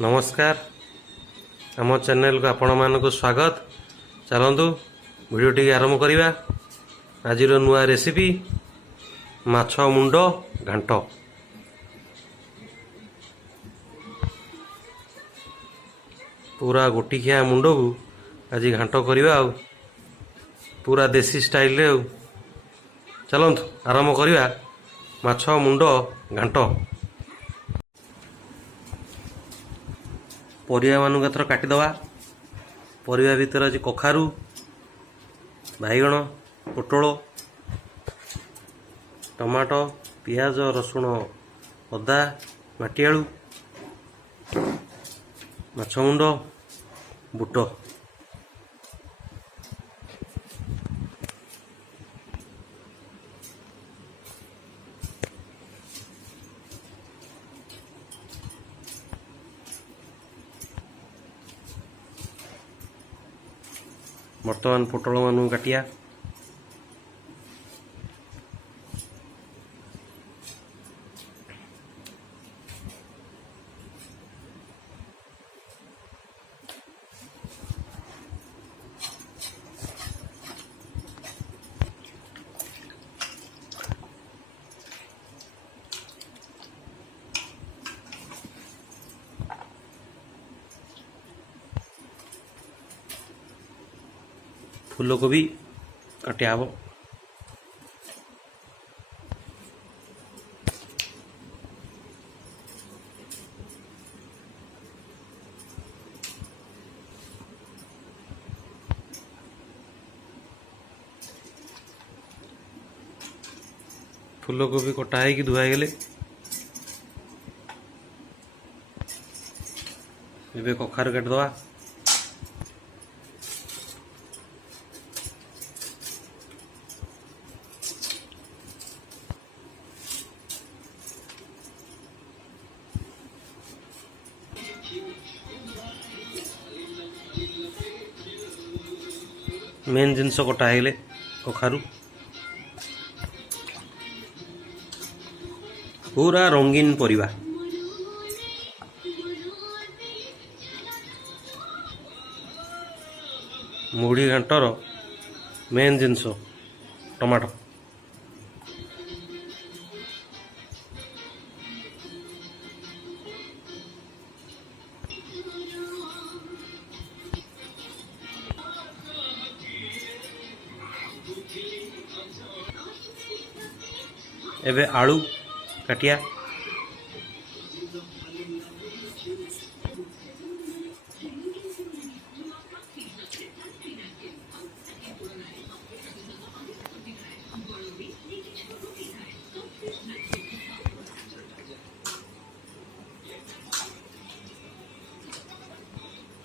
नमस्कार आम चैनल को आपण मानक स्वागत। चलतु भिडियोटी आरंभ करवा। आज नुआ रेसिपी माछ मुंड घांट। पूरा गोटिखिया मुंड को आज घांट करवा पूरा देसी स्टाइल रे। चलतु आरंभ करवा माछ मुंड घांट। परिया मानक एथर काटिदवा। परिया भितर आज कखारु बैगण पोटल टमाटो पियाज रसुण अदा माटी आलू माछ मुंड बुट। बर्तमान पोटल मानू काटिया। फूलकोबी काटिया हब। फूलकोबी कटा है कि धुआ गले ए कखार काटिदवा। मेन जिनस कटा है कखारु पूरा रंगीन परिबा। मुढ़ी घांटर मेन जिनस टमाटो। एबे आलू काटिया।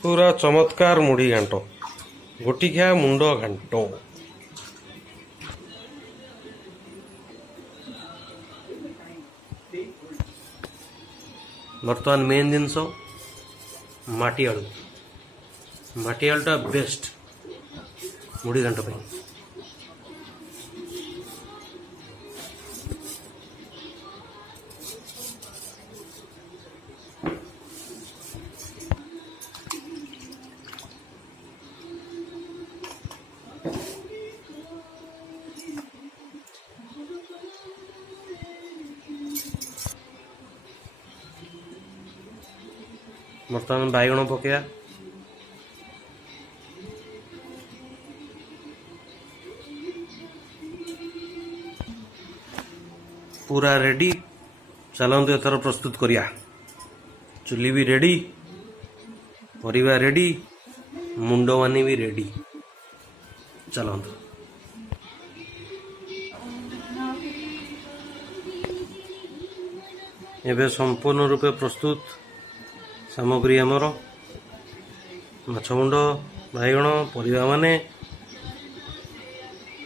पूरा चमत्कार मुढ़ी घांट गोटिखिया मुंड घांट। बर्तमान मेन जिनस माटी आलूटा बेस्ट मुढ़ी घांट पे। बर्तमान बैगण पकया। पूरा रेडी। चलतु एथर प्रस्तुत करिया। चुली भी रेडी, परिवा रेडी, मुंड मानी भी रेडी। चलतु एबे संपूर्ण रूपे प्रस्तुत सामग्री आमर माछ मुंड बैगण परिवा माने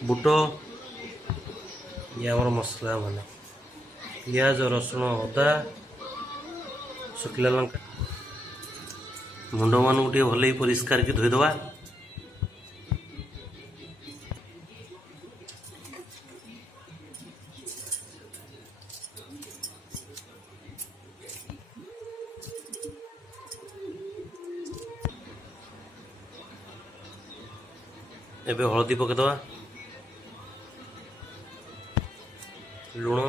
बुट ये आमर मसला माने पियाज रसुण अदा शुखिला लंका। मुंड मान गोटे भल परिष्कार की धोईदवा। एबे हलदी पकेदवा, लुण,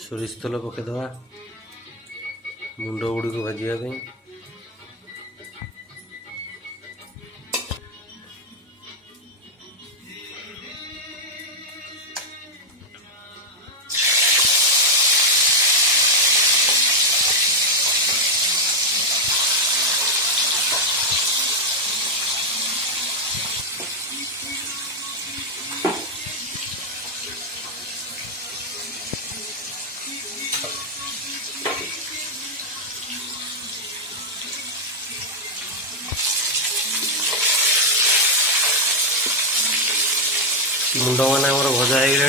सोरिष तेल पकेदवा मुंड गुड़ी को भाजिया मुंड मैंने आमर भजा हो गला।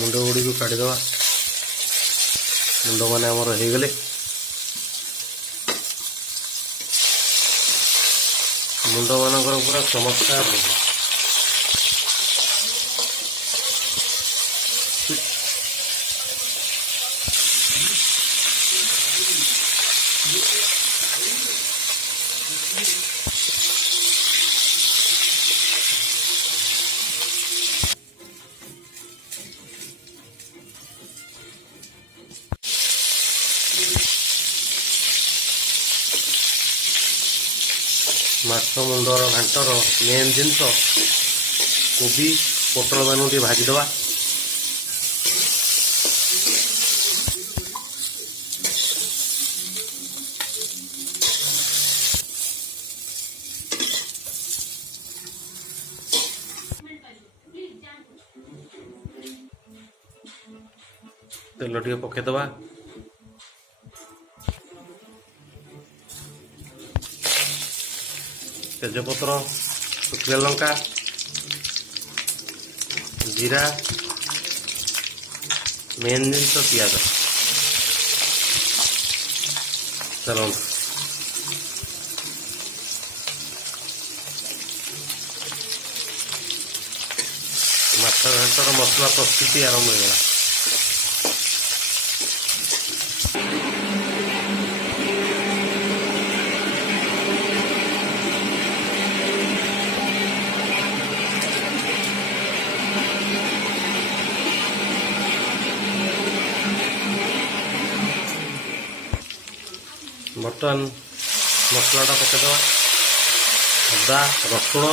मुंड गुड़ी को काटिदवा, मुंड मैंने आमर हो गले। मुंड मानकर पूरा चमत्कार माछ मुंडर घाटर मेन जिनस कोबी पोटल मान भाजीदवा। तेल टे पकेदवा, तेजपत्र, शुखिला लंका, जीरा, मेन जिनस पियाज। चलो माछ घाटर मसला प्रस्तुति आरंभ हो गला। बर्तमान मसलाटा पकेदवा, अदा रसुण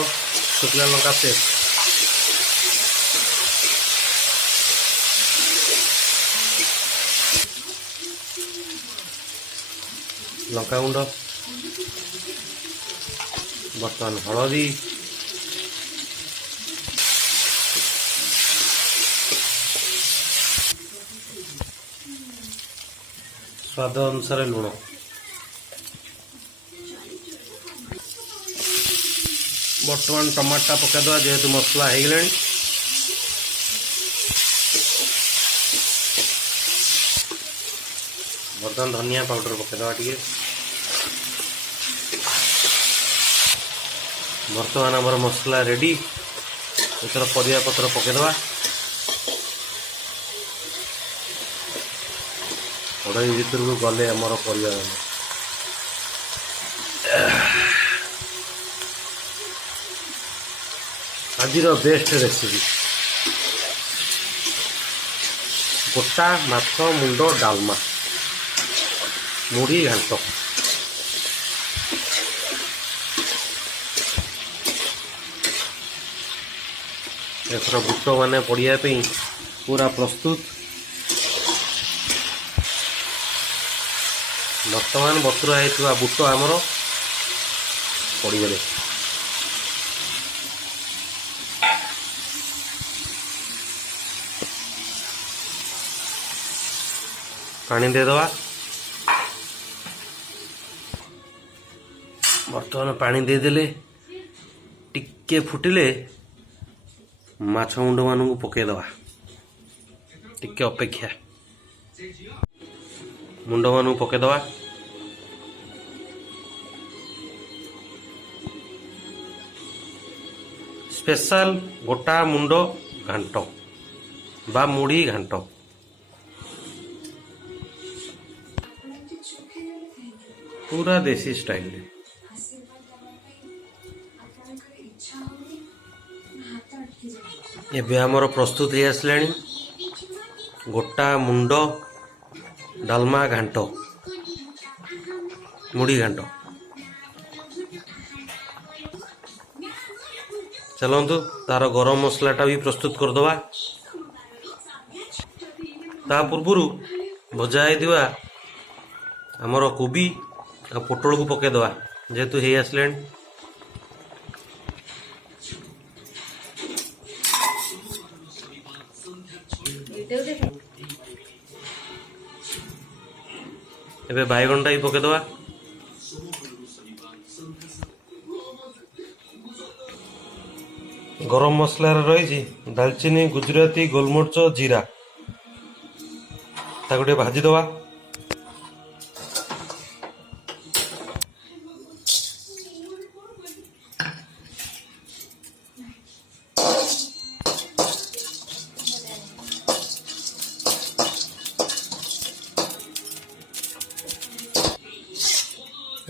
शुखिला लंका पेस्ट, लंका गुंड, बर्तमान हलदी, स्वाद अनुसार लुण, बर्तमान टमाटा पकेदवा जेहेतु मसला हो गला। बर्तमान धनिया पाउडर पकेदवा टिके। बर्तमान आमर मसला रेडी। एथर परिया पत्र पकेदवा, कड़ाई भीतर को गले आमर परिया। आज बेस्ट रेसिपी गोटा माछ मुंड डालमा मुढ़ी घाट। एथर बुट माने पड़िया पूरा प्रस्तुत। बर्तमान बतुरा होता बुट आमर पड़गले। पानी देदवा। बर्तमान पानी देदेले टिके फुटिले माछ मुंड मानू पकईदवा टिके अपेक्षा मुंड मानू पकईदवा स्पेशल गोटा मुंड घांट बा मुड़ी घांट पूरा देसी स्टाइल रे एबे हमर प्रस्तुत हो आसलाणी गोटा मुंड डालमा घांट मुड़ी घांट चलतु तार गरम मसलाटा भी प्रस्तुत करदवा ता पूर्व भजा होता आमर कोबी आ पोटल को पकईदवा जेहेतु हो आसले एबे बैगनटा भी पकईदवा गरम मसला रही दालचीनी गुजराती गोलमरिच जीरा ताको भाजीदवा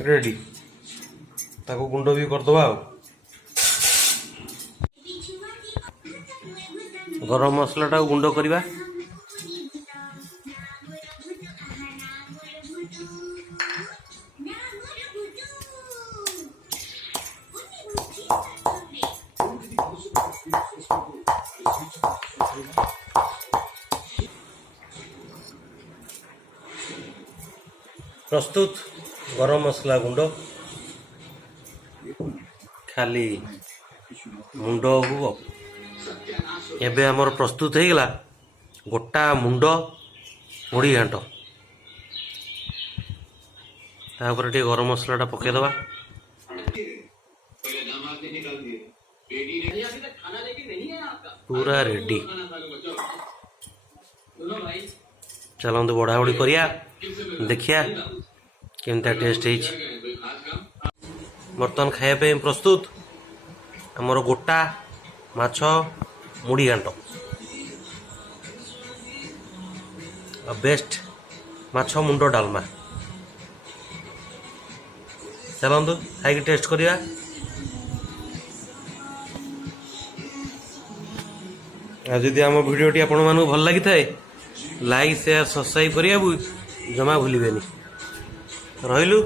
रेडी ताको गुंड भी करदवा गरम मसलाटा गुंड करवा प्रस्तुत गरम मसला गुंड खाली मुंड को एबे हमर प्रस्तुत हो गला गोटा मुंड मुड़ी घांट तापर टे गरम मसलाटा पकईदवा पूरा रेडी चलतु बढ़ा बढ़ी करिया देखिया केमता टेस्ट है बर्तमान खायापे प्रस्तुत आमर गोटा माछ मुड़ी घांट बेस्ट माछ मुंड डालमा चलतु खाई टेस्ट करिया जदि आम भिडियोटी आपण मानू भल लगी थाए लाइक शेयर सब्सक्राइब करिया जमा भूलिबेनी रहिलु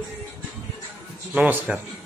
नमस्कार।